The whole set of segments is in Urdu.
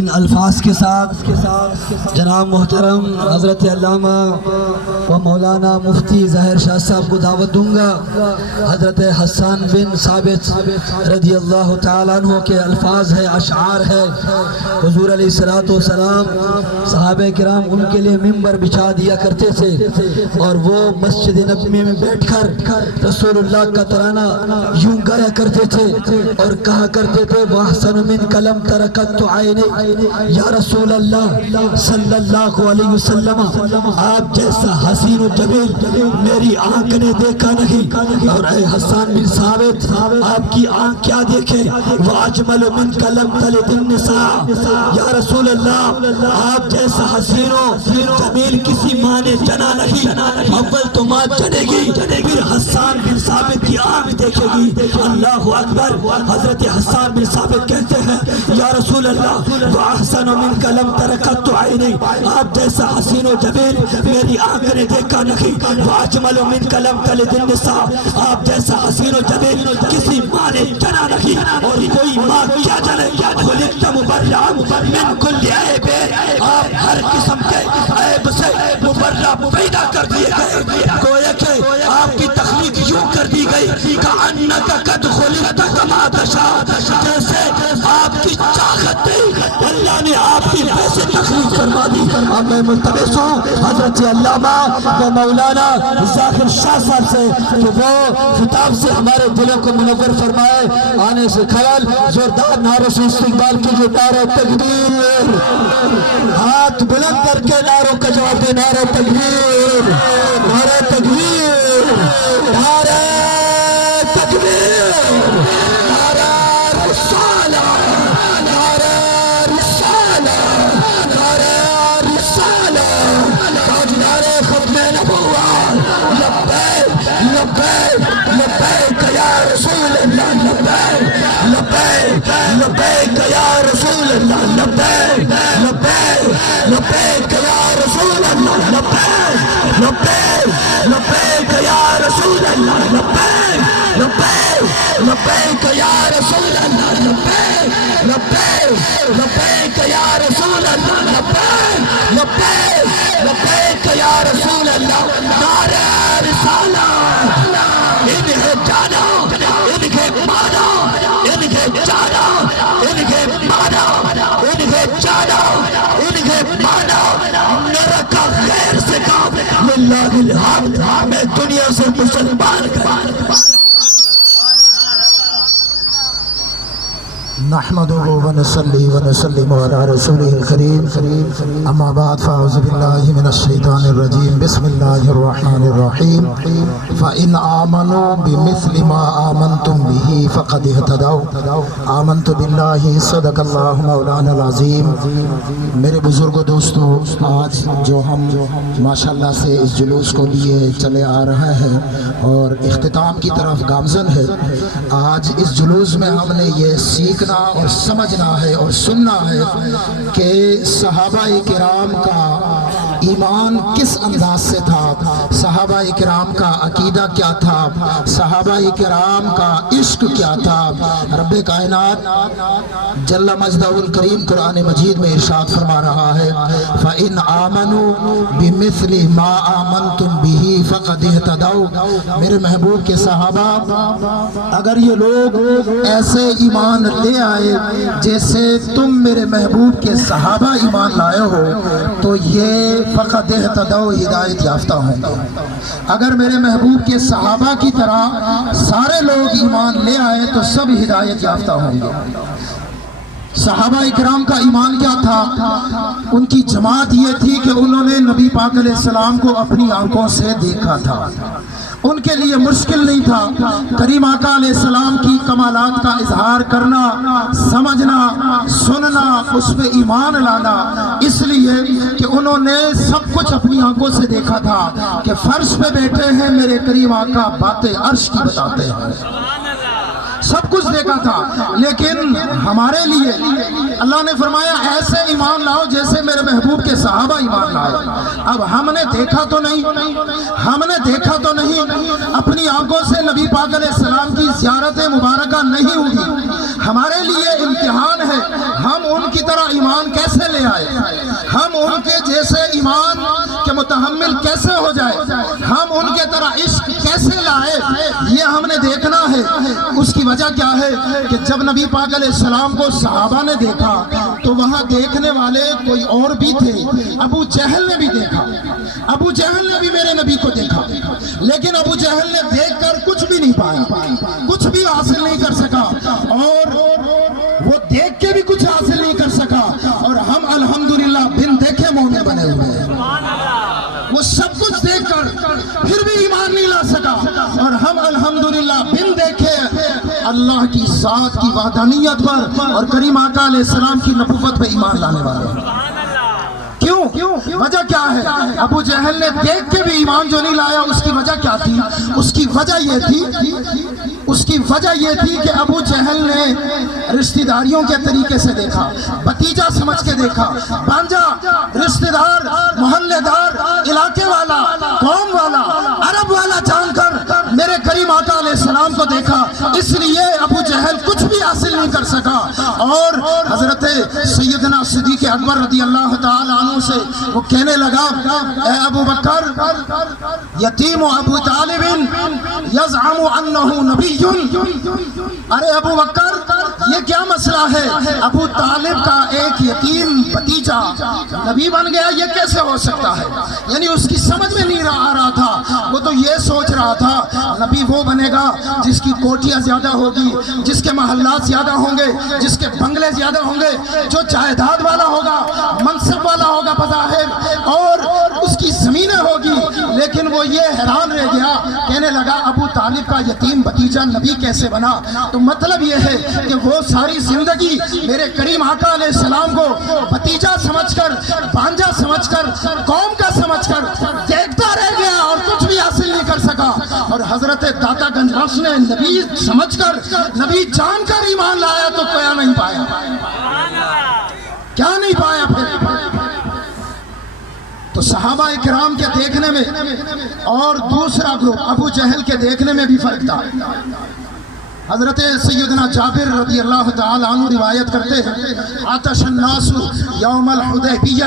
ان الفاظ کے ساتھ جناب محترم حضرت علامہ و مولانا مفتی ظاہر شاہ صاحب کو دعوت دوں گا۔ حضرت حسان بن ثابت رضی اللہ تعالیٰ عنہ کے الفاظ ہے، اشعار ہے۔ حضور علیہ الصلوۃ والسلام صحابہ کرام ان کے لیے ممبر بچھا دیا کرتے تھے، اور وہ مسجد نبوی میں بیٹھ کر رسول اللہ کا ترانہ یوں گایا کرتے تھے اور کہا کرتے تھے وَأَحْسَنُ مِنْكَ لَمْ تَرَكَتْ عَيْنِي، یا رسول اللہ صلی اللہ علیہ وسلم، آپ جیسا حسین و جمیل میری آنکھ نے دیکھا نہیں۔ اور اے حسان بن ثابت، آپ کی آنکھ کیا دیکھے؟ وَأَجْمَلُ مِنْكَ لَمْ تَلِدِ النِّسَاءُ، یا رسول اللہ آپ جیسا حسین و جمیل کسی ماں نے جنا نہیں، اول تو ماں جنے گی پھر حسان بن ثابت کی آنکھ دیکھے گی۔ اللہ اکبر۔ حضرت حسان بن ثابت کہتے ہیں یا رسول اللہ وَأَحْسَنُ مِنْكَ لَمْ تَرَكَتْ عَيْنِي، آپ جیسا حسین و جمیل میری آنکھ نے دیکھا نہیں۔ وَأَجْمَلُ مِنْكَ لَمْ تَلِدِ النِّسَاءُ، آپ جیسا حسین و جمیل کسی ماں نے جنا نہیں، اور کوئی ماں کیا جنے۔ خُلِقْتَ مُبَرَّأً مِنْ كُلِّ عَيْبٍ، آپ ہر قسم کے عیب سے مبرّا پیدا کر دیے گئے۔ گویا کہ آپ کی تخلیق یوں کر دی گئی کَأَنَّكَ قَدْ خُلِقْتَ كَمَا تَشَاءُ، جیسے آپ کی چاہت تھی اللہ نے آپ کی ویسے تخلیق فرما دی۔ اب میں ملتمس ہوں حضرت علامہ و مولانا ظاہر شاہ صاحب سے کہ وہ خطاب سے ہمارے دلوں کو منور فرمائے۔ آنے سے خیال زوردار نعروں سے استقبال کیجیے۔ نعرہ تکبیر، ہاتھ بلند کر کے نعروں کا جواب دے۔ نعرہ تکبیر، نعرہ تکبیر، نعرہ تکبیر، نعرہ رسالہ، نعرہ رسالہ، نعرہ رسالہ، آج نعرہ ختم نبوت۔ لبیک لبیک لبیک یا رسول اللہ، لبیک لبیک لبیک یا رسول اللہ، لبیک لبیک لبیک یا رسول اللہ، لبیک لبیک لبیک یا رسول اللہ، لبیک لبیک لبیک یا رسول اللہ، لبیک لبیک لبیک یا رسول اللہ، لبیک لبیک لبیک یا رسول اللہ۔ نعرہ رسالہ، انہیں جانا، انہیں مانا، انہیں جانا، انہیں مانا، انہیں جانا، انہیں مانا۔ میرا کا غیر سے کام للہ الحمد، میں دنیا سے مسلمان کر نحمده ونصلي ونسلم على رسوله الكريم، اما بعد فاعوذ بالله من الشيطان الرجيم، بسم الله الرحمن الرحيم۔ فإن آمنوا بمثل ما آمنتم به فقد اهتدوا، آمنت بالله، صدق اللہ مولانا العظیم۔ میرے بزرگوں دوستوں، آج جو ہم ماشاءاللہ سے اس جلوس کو لیے چلے آ رہے ہیں اور اختتام کی طرف گامزن ہے، آج اس جلوس میں ہم نے یہ سیکھنا اور سمجھنا ہے اور سننا ہے کہ صحابہ کرام کا ایمان کس انداز سے تھا، صحابہ کرام کا عقیدہ کیا تھا، صحابہ کرام کا عشق کیا تھا۔ رب کائنات جل مجدہ الکریم قرآن مجید میں ارشاد فرما رہا ہے فَإِنْ آمَنُوا بِمِثْلِ مَا آمَنْتُمْ بِهِ فَقَدْ اهْتَدَوْا۔ میرے محبوب کے صحابہ اگر یہ لوگ ایسے ایمان لے آئے جیسے تم میرے محبوب کے صحابہ ایمان لائے ہو تو یہ فقط اہتدوا، ہدایت یافتہ ہوں گے۔ اگر میرے محبوب کے صحابہ کی طرح سارے لوگ ایمان لے آئے تو سب ہدایت یافتہ ہوں گے۔ صحابہ اکرام کا ایمان کیا تھا؟ ان کی جماعت یہ تھی کہ انہوں نے نبی پاک علیہ السلام کو اپنی آنکھوں سے دیکھا تھا۔ ان کے لیے مشکل نہیں تھا کریم آقا علیہ السلام کی کمالات کا اظہار کرنا، سمجھنا، سننا، اس پہ ایمان لانا، اس لیے کہ انہوں نے سب کچھ اپنی آنکھوں سے دیکھا تھا کہ فرش پہ بیٹھے ہیں میرے کریم آقا باتیں عرش کی بتاتے ہیں، سب کچھ دیکھا تھا۔ لیکن ہمارے لیے اللہ نے فرمایا ایسے ایمان لاؤ جیسے میرے محبوب کے صحابہ ایمان لائے۔ اب ہم نے دیکھا تو نہیں، ہم نے دیکھا تو نہیں، اپنی آنکھوں سے نبی پاک علیہ السلام کی زیارت مبارکہ نہیں ہوگی، ہمارے لیے امتحان ہے ہم ان کی طرح ایمان ہم ان کے جیسے ایمان کے متحمل کیسے ہو جائے، ہم ان کے طرح عشق کیسے لائے، یہ ہم نے دیکھنا ہے۔ اس کی وجہ کیا ہے کہ جب نبی پاک علیہ السلام کو صحابہ نے دیکھا تو وہاں دیکھنے والے کوئی اور بھی تھے۔ ابو جہل نے بھی دیکھا، ابو جہل نے بھی میرے نبی کو دیکھا، لیکن ابو جہل نے دیکھ کر کچھ بھی نہیں پایا، کچھ بھی حاصل نہیں کر سکا، اور وہ دیکھ کے بھی کچھ حاصل نہیں کر سکا، اور ہم الحمدللہ بن دیکھے مومن بنے ہوئے ہیں۔ وہ سب کچھ دیکھ کر پھر بھی ایمان نہیں لا سکا، اور ہم الحمدللہ بن دیکھے اللہ کی ذات کی وحدانیت پر اور کریم آقا علیہ السلام کی نبوت پہ ایمان لانے والے ہیں۔ کیوں؟ وجہ کیا ہے؟ ابو جہل نے دیکھ کے بھی ایمان جو نہیں لایا، اس کی وجہ کیا تھی؟ اس کی وجہ یہ تھی کہ ابو جہل نے رشتہ داریوں کے طریقے سے دیکھا، بھتیجا سمجھ کے دیکھا، بانجا، رشتہ دار، محلے دار، علاقے والا، قوم والا، عرب والا جان کر میرے کریم آقا علیہ السلام کو دیکھا، اس لیے ابو جہل کچھ بھی حاصل نہیں کر سکا۔ اور حضرت سیدنا صدیق اکبر رضی اللہ تعالی عنہ سے وہ کہنے لگا، اے ابو بکر، یتیم ابو طالب یزعم انہ نبی، ارے ابو بکر یہ کیا مسئلہ ہے؟ ابو طالب کا ایک یتیم بھتیجا نبی بن گیا، یہ کیسے ہو سکتا ہے؟ یعنی اس کی سمجھ میں نہیں آ رہا تھا، وہ تو یہ سوچ رہا تھا نبی وہ بنے گا جس کی کوٹیاں زیادہ ہوگی، جس کے محلات زیادہ ہوں گے، جس کے بنگلے زیادہ ہوں گے، جو جائیداد والا ہوگا، منصب والا ہوگا بظاہر، اور اس کی زمینیں ہوگی۔ لیکن وہ یہ حیران رہ گیا، کہنے لگا ابو طالب کا یتیم بھتیجا نبی کیسے بنا؟ تو مطلب یہ ہے کہ وہ ساری زندگی میرے کریم آقا علیہ السلام کو بھتیجا سمجھ کر، بانجا سمجھ کر، قوم کا سمجھ کر دیکھتا رہ گیا اور کچھ بھی حاصل نہیں کر سکا۔ اور حضرت داتا گنج بخش نے نبی سمجھ کر، نبی جان کر ایمان لایا تو کیا نہیں پایا؟ کیا نہیں پایا پھر؟ تو صحابہ اکرام کے دیکھنے میں اور دوسرا گروپ ابو جہل کے دیکھنے میں بھی فرق تھا۔ حضرت سیدنا جابر رضی اللہ تعالی عنہ روایت کرتے ہیں، آتش الناس یوم الحدیبیہ،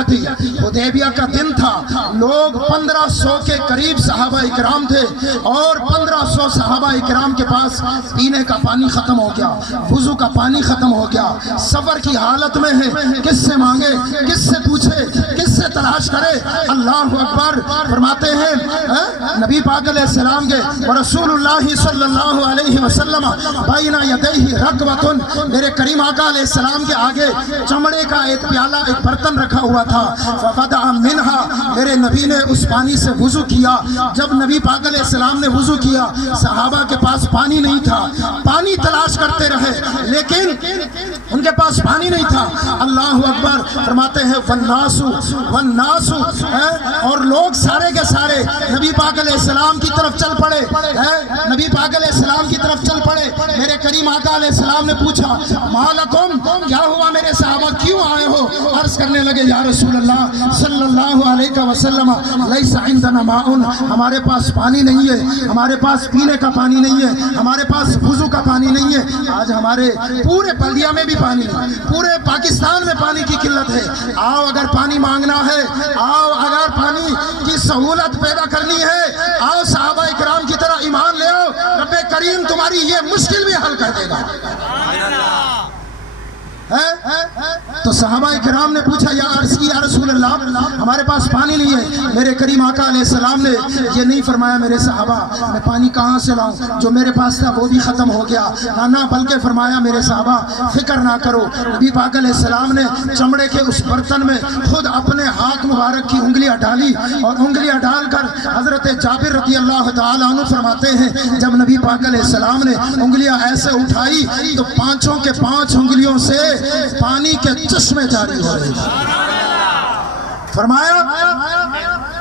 حدیبیہ کا دن تھا، لوگ 1500 کے قریب صحابہ اکرام تھے، اور 1500 صحابہ اکرام کے پاس پینے کا پانی ختم ہو گیا، وضو کا پانی ختم ہو گیا، سفر کی حالت میں ہے، کس سے مانگے، کس سے پوچھے، کس سے تلاش کرے؟ اللہ اکبر فرماتے ہیں نبی پاک علیہ السلام کے ورسول اللہ صلی اللہ علیہ وسلم بین یدیہ رکوۃ، میرے کریم آقا علیہ السلام کے آگے چمڑے کا ایک پیالہ، ایک برتن رکھا ہوا تھا، فبدأ منہا، میرے نبی نے اس پانی سے وضو کیا۔ جب نبی پاک علیہ السلام نے وضو کیا، صحابہ کے پاس پانی نہیں تھا، پانی تلاش کرتے رہے لیکن ان کے پاس پانی نہیں تھا۔ اللہ اکبر فرماتے ہیں والناس، اور لوگ سارے کے سارے نبی پاک علیہ السلام کی طرف چل پڑے، نبی پاک علیہ السلام کی طرف چل پڑے۔ میرے کریم آقا علیہ السلام نے پوچھا، مالکم، کیا ہوا میرے صحابہ، کیوں آئے ہو؟ عرض کرنے لگے، یا رسول اللہ صلی اللہ علیہ وسلم، لیس عندنا ماء، ہمارے پاس پانی نہیں ہے، ہمارے پاس پینے کا پانی نہیں ہے، ہمارے پاس وضو کا پانی نہیں ہے۔ آج ہمارے پورے بلدیہ میں بھی پانی نہیں، پورے پاکستان میں پانی کی قلت ہے۔ آؤ اگر پانی مانگنا ہے، آؤ اگر پانی کی سہولت پیدا کرنی ہے، آؤ صحابہ اکرام کی طرح ایمان لے آؤ، رب کریم تمہاری یہ مشکل بھی حل کر دے گا۔ تو صحابہ اکرام نے پوچھا، یا عرض کی، یا رسول اللہ ہمارے پاس پانی نہیں ہے۔ میرے کریم آقا علیہ السلام نے یہ نہیں فرمایا میرے صحابہ میں پانی کہاں سے لاؤں، جو میرے پاس تھا وہ بھی ختم ہو گیا، نہ بلکہ فرمایا میرے صحابہ فکر نہ کرو۔ نبی پاک علیہ السلام نے چمڑے کے اس برتن میں خود اپنے ہاتھ مبارک کی انگلیاں ڈالی، اور انگلیاں ڈال کر حضرت جابر رضی اللہ تعالی عنہ فرماتے ہیں، جب نبی پاک علیہ السلام نے انگلیاں ایسے اٹھائی تو پانچوں کے پانچ انگلیوں سے پانی کے چشمے جاری ہو رہے ہیں۔ فرمایا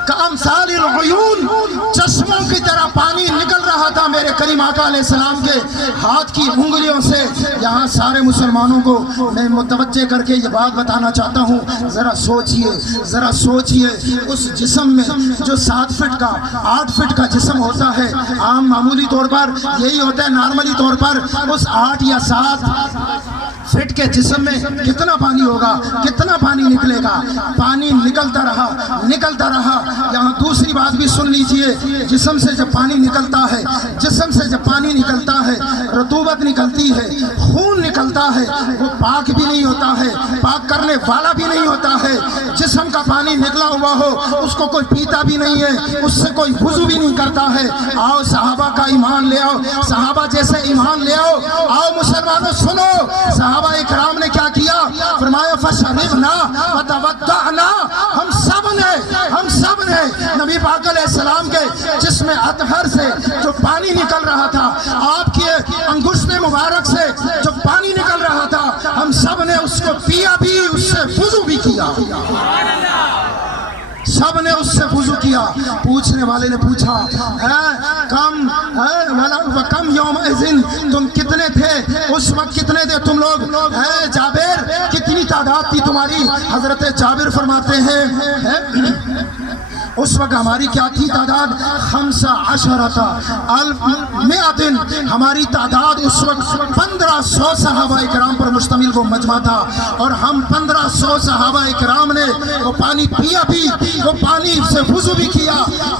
کامثال العیون، چشموں کی طرح پانی نکل رہا تھا میرے کریم آقا علیہ السلام کے ہاتھ کی انگلیوں سے۔ یہاں سارے مسلمانوں کو میں متوجہ کر کے یہ بات بتانا چاہتا ہوں، ذرا سوچئے اس جسم میں جو 7 فٹ کا 8 فٹ کا جسم ہوتا ہے، عام معمولی طور پر یہی ہوتا ہے، نارملی طور پر اس 8 یا 7 فٹ کے جسم میں کتنا پانی ہوگا، کتنا پانی نکلے گا؟ پانی نکلتا رہا، نکلتا رہا۔ یہاں دوسری بات بھی سن لیجئے، جسم سے جب پانی نکلتا ہے، جسم سے جب پانی نکلتا ہے، رطوبت نکلتی ہے، خون نکلتا ہے، وہ پاک بھی نہیں ہوتا ہے، پاک کرنے والا بھی نہیں ہوتا ہے۔ جسم کا پانی نکلا ہوا ہو، اس کو کوئی پیتا بھی نہیں ہے، اس سے کوئی وضو بھی نہیں کرتا ہے۔ آؤ صحابہ کا ایمان لے آؤ، صحابہ جیسے ایمان لے آؤ۔ آؤ مسلمانوں سنو، صحابہ اکرام نے کیا کیا؟ فرمایا فشربنا وتودعنا، ہم سب نے نبی پاک علیہ السلام کے جسم اطہر سے جو پانی نکل رہا تھا، آپ کے انگشت مبارک سے جو پانی نکل رہا تھا، ہم سب نے اس کو پیا بھی، اس سے وضو بھی کیا، سب نے اس سے وضو کیا۔ پوچھنے والے نے پوچھا کم یوم اذن، تم کتنے تھے اس وقت، کتنے تھے تم لوگ؟ جابر کتنی تعداد تھی تمہاری؟ حضرت جابر فرماتے ہیں اس وقت ہماری کیا تھی تعداد؟ 15,000 ہماری تعداد اس وقت 1500 صحابہ اکرام پر مشتمل وہ مجمع تھا، اور ہم 1500 صحابہ اکرام نے وہ پانی پیا بھی، وہ پانی سے وضو بھی کیا،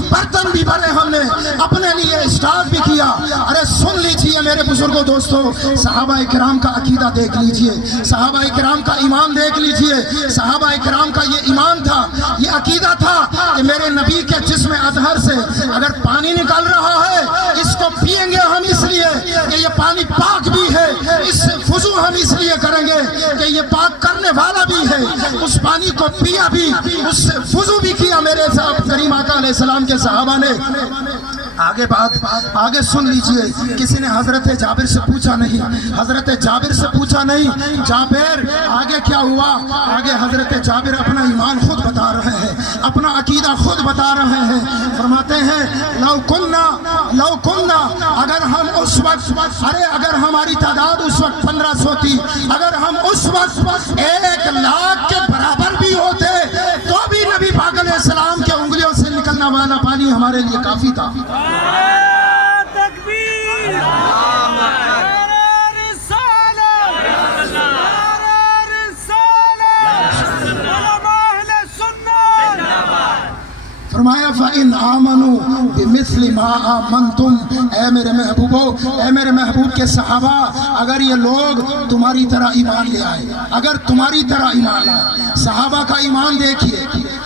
برتن بھی بھرے ہم نے، اپنے لیے اسٹاک بھی کیا۔ ارے سن لیجئے میرے بزرگوں دوستوں، صحابہ اکرام کا عقیدہ دیکھ لیجئے، صحابہ اکرام کا ایمان دیکھ لیجئے۔ صحابہ اکرام کا یہ ایمان تھا، یہ عقیدہ تھا کہ میرے نبی کے جسم اطہر سے اگر پانی نکل رہا ہے، اس کو پیئیں گے ہم اس لیے کہ یہ پانی پاک بھی ہے، اس سے وضو ہم اس لیے کریں گے کہ یہ پاک کرنے والا بھی ہے۔ اس پانی کو پیا بھی، اس سے وضو بھی کیا میرے صاحب کریم آقا علیہ السلام کے صحابہ نے۔ آگے بات آگے سن لیجئے، کسی نے حضرت جابر سے پوچھا نہیں، حضرت جابر سے پوچھا نہیں، جابر آگے کیا ہوا؟ آگے حضرت جابر اپنا ایمان خود بتا رہے ہیں، اپنا عقیدہ خود بتا رہے ہیں۔ فرماتے ہیں لو کننا، اگر ہم اس وقت، ارے اگر ہماری تعداد اس وقت 1500 تھی، اگر ہم اس وقت 1,00,000 کے برابر بھی ہوتے تو بھی نبی پاک علیہ السلام کے انگلیوں سے نکلنا والا پانی ہمارے لیے کافی تھا۔ فرمایا فَإِنْ آمَنُوا بِمِثْلِ مَا آمَنْتُمْ، اے میرے محبوبو، اے میرے محبوب کے صحابہ، اگر یہ لوگ تمہاری طرح ایمان لے آئے، اگر تمہاری طرح ایمان لائے۔ صحابہ کا ایمان دیکھیے،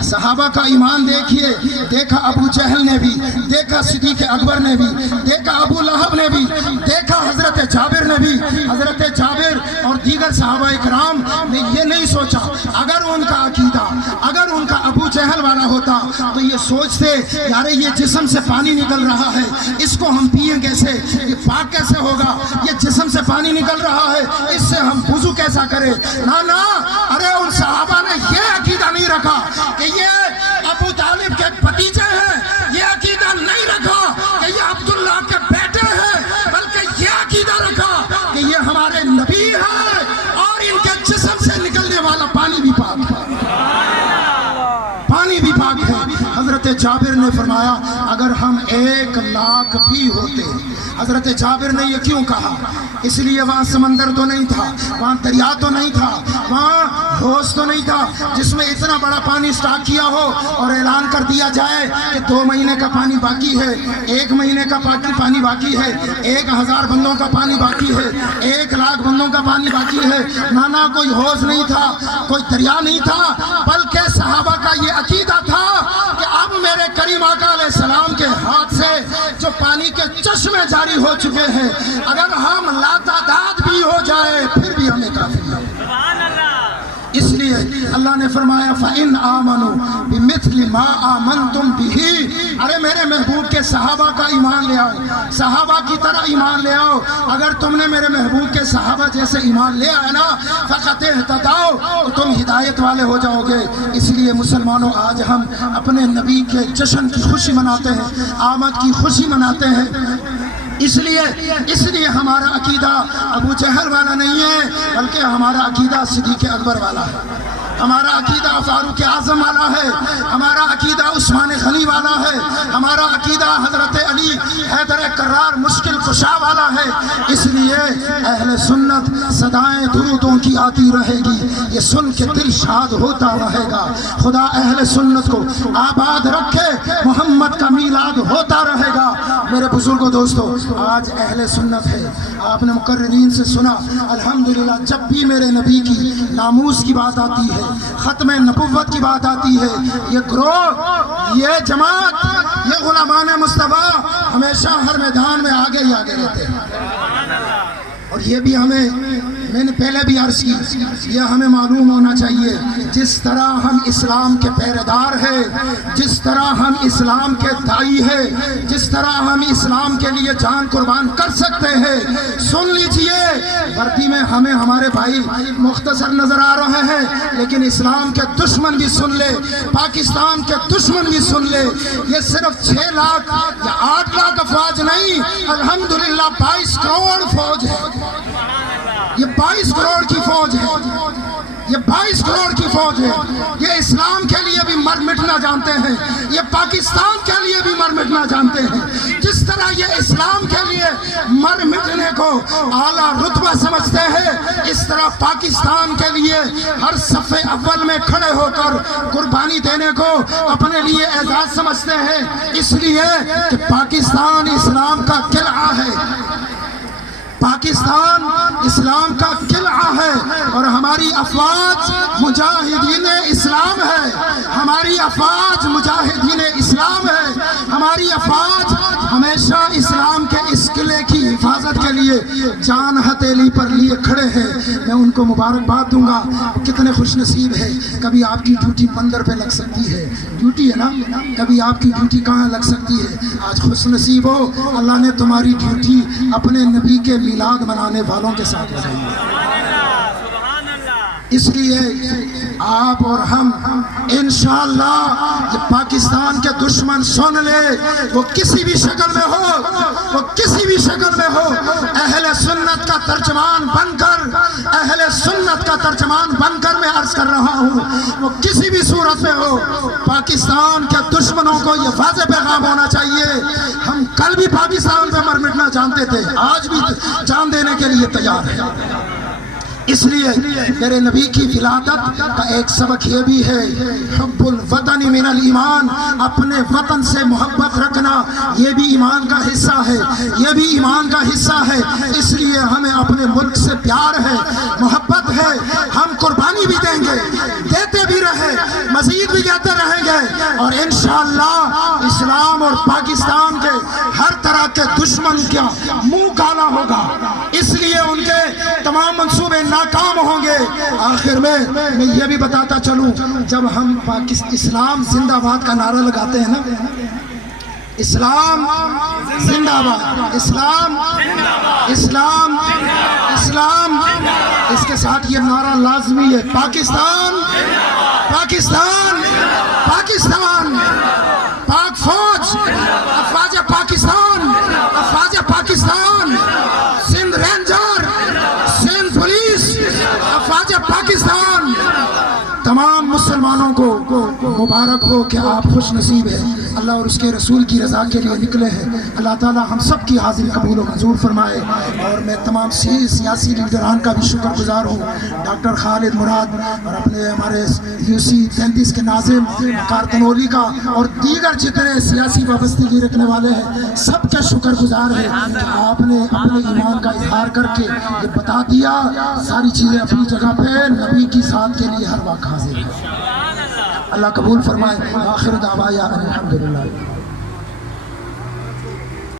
صحابہ کا ایمان دیکھیے، دیکھا ابو جہل نے بھی، دیکھا صدیق اکبر نے بھی، دیکھا ابو لہب نے بھی، دیکھا حضرت جابر نے بھی۔ حضرت جابر اور دیگر صحابہ اکرام نے یہ نہیں سوچا، اگر ان کا عقیدہ، اگر ان کا ابو جہل والا ہوتا تو یہ سوچتے یار یہ جسم سے پانی نکل رہا ہے، اس کو ہم پیئیں کیسے، یہ پاک کیسے ہوگا، یہ جسم سے پانی نکل رہا ہے، اس سے ہم وضو کیسا کریں؟ نہ، ارے ان صحابہ نے یہ عقیدہ نہیں رکھا کہ یہ ابو طالب کے بھتیجے ہیں، یہ عقیدہ نہیں رکھا کہ یہ عبداللہ کے بیٹے ہیں، بلکہ یہ عقیدہ رکھا کہ یہ ہمارے نبی ہیں اور ان کے جسم سے نکلنے والا پانی بھی پاک ہے، پانی بھی پاک ہے۔ حضرت جابر نے فرمایا اگر ہم 1,00,000 بھی ہوتے، حضرت جابر نے یہ کیوں کہا؟ اس لیے وہاں سمندر تو نہیں تھا، وہاں دریا تو نہیں تھا، وہاں ہوش تو نہیں تھا جس میں اتنا بڑا پانی اسٹاک کیا ہو اور اعلان کر دیا جائے کہ 2 مہینے کا پانی باقی ہے، 1 مہینے کا پانی باقی ہے، 1,000 بندوں کا پانی باقی ہے، 1,00,000 بندوں کا پانی باقی ہے۔ نہ کوئی ہوش نہیں تھا، کوئی دریا نہیں تھا، بلکہ صحابہ کا یہ عقیدہ تھا کہ اب میرے کریم آقا علیہ السلام کے ہاتھ سے جو پانی کے چشمے جاری ہو چکے ہیں، اگر ہم لاتعداد بھی ہو جائے پھر بھی ہمیں کافی ہے۔ اس لیے اللہ نے فرمایا فَإِنْ آمَنُوا بِمِثْلِ مَا آمَنْتُمْ بِهِ، ارے میرے محبوب کے صحابہ کا ایمان لے آؤ، صحابہ کی طرح ایمان لے آؤ۔ اگر تم نے میرے محبوب کے صحابہ جیسے ایمان لے آئے نا فَقَدْ اهْتَدَوْا، تو تم ہدایت والے ہو جاؤ گے۔ اس لیے مسلمانوں آج ہم اپنے نبی کے جشن کی خوشی مناتے ہیں، آمد کی خوشی مناتے ہیں۔ اس لیے ہمارا عقیدہ ابو جہل والا نہیں ہے، بلکہ ہمارا عقیدہ صدیق اکبر والا ہے۔ ہمارا عقیدہ فاروق اعظم والا ہے، ہمارا عقیدہ عثمان غنی والا ہے، ہمارا عقیدہ حضرت علی حیدر کرار مشکل کشا والا ہے۔ اس لیے اہل سنت صدائیں درودوں کی آتی رہے گی، یہ سن کے دل شاد ہوتا رہے گا۔ خدا اہل سنت کو آباد رکھے، محمد کا میلاد ہوتا رہے گا۔ میرے بزرگوں دوستو، آج اہل سنت ہے، آپ نے مقررین سے سنا، الحمدللہ جب بھی میرے نبی کی ناموس کی بات آتی ہے، ختم نبوت کی بات آتی ہے، یہ گروہ، یہ جماعت، یہ غلامان مصطفیٰ ہمیشہ ہر میدان میں آگے ہی آگے رہتے ہیں۔ اور یہ بھی میں نے پہلے بھی عرض کی، یہ ہمیں معلوم ہونا چاہیے، جس طرح ہم اسلام کے پہرے دار ہیں، جس طرح ہم اسلام کے داعی ہیں، جس طرح ہم اسلام کے لیے جان قربان کر سکتے ہیں، سن لیجئے، وردی میں ہمیں ہمارے بھائی مختصر نظر آ رہے ہیں، لیکن اسلام کے دشمن بھی سن لے، پاکستان کے دشمن بھی سن لے، یہ صرف 6 لاکھ یا 8 لاکھ افواج نہیں، الحمدللہ 22 کروڑ فوج ہے۔ یہ 22 کروڑ کی فوج ہے، یہ 22 کروڑ کی فوج ہے۔ یہ اسلام کے لیے بھی مر مٹنا جانتے ہیں، یہ پاکستان کے لیے بھی مر مٹنا جانتے ہیں۔ جس طرح یہ اسلام کے لیے مر مٹنے کو اعلیٰ رتبہ سمجھتے ہیں، اس طرح پاکستان کے لیے ہر صف اول میں کھڑے ہو کر قربانی دینے کو اپنے لیے اعزاز سمجھتے ہیں، اس لیے کہ پاکستان اسلام کا قلعہ ہے، پاکستان اسلام کا قلعہ ہے، اور ہماری افواج مجاہدین اسلام ہے، ہماری افواج مجاہدین اسلام ہے، ہماری افواج ہمیشہ اسلام کے اس قلعے کی حفاظت کے لیے جان ہتھیلی پر لیے کھڑے ہیں۔ میں ان کو مبارکباد دوں گا، کتنے خوش نصیب ہے۔ کبھی آپ کی ڈیوٹی بندر پہ لگ سکتی ہے، ڈیوٹی ہے نا، کبھی آپ کی ڈیوٹی کہاں لگ سکتی ہے۔ آج خوش نصیب ہو، اللہ نے تمہاری ڈیوٹی اپنے نبی کے میلاد منانے والوں کے ساتھ لگائی ہے۔ اس لیے آپ اور ہم انشاءاللہ یہ پاکستان کے دشمن سن لے، وہ کسی بھی شکل میں ہو، وہ کسی بھی شکل میں ہو، اہل سنت کا ترجمان بن کر، اہل سنت کا ترجمان بن کر میں عرض کر رہا ہوں، وہ کسی بھی صورت میں ہو، پاکستان کے دشمنوں کو یہ واضح پیغام ہونا چاہیے، ہم کل بھی پاکستان پہ مر مٹنا جانتے تھے، آج بھی جان دینے کے لیے تیار ہیں۔ اس لیے میرے نبی کی ولادت کا ایک سبق یہ بھی ہے، حب الوطن من الایمان، اپنے وطن سے محبت رکھنا یہ بھی ایمان کا حصہ ہے، یہ بھی ایمان کا حصہ ہے۔ اس لیے ہمیں اپنے ملک سے پیار ہے، محبت ہے، ہم قربانی بھی دیں گے، دیتے بھی رہیں، مزید بھی دیتے رہیں گے، اور انشاءاللہ اسلام اور پاکستان کے ہر طرح کے دشمن کا منہ کالا ہوگا، اس لیے ان کے تمام منصوبے ناکام ہوں گے۔ آخر میں یہ بھی بتاتا چلوں، جب ہم اسلام زندہ باد کا نعرہ لگاتے ہیں نا، اسلام زندہ باد، اسلام اسلام اسلام، اس کے ساتھ یہ نعرہ لازمی ہے، پاکستان پاکستان پاکستان، پاک فوج، افواج پاکستان، افواج پاکستان، سندھ رینجر، سندھ پولیس، افواج پاکستان، تمام مسلمانوں کو مبارک ہو کہ آپ خوش نصیب ہیں، اللہ اور اس کے رسول کی رضا کے لیے نکلے ہیں۔ اللہ تعالی ہم سب کی حاضری قبول و منظور فرمائے۔ اور میں تمام سیاسی لیڈران کا بھی شکر گزار ہوں، ڈاکٹر خالد مراد اور اپنے ہمارے UC 33 کے ناظم کارتنولی کا، اور دیگر جتنے سیاسی وابستگی رکھنے والے ہیں، سب کے شکر گزار ہیں کہ آپ نے اپنے ایمان کا اظہار کر کے یہ بتا دیا، ساری چیزیں اپنی جگہ پہ، نبی کی ذات کے لیے ہر وقت حاضر ہے۔ اللہ قبول فرمائے۔ آخر دعوانا الحمدللہ۔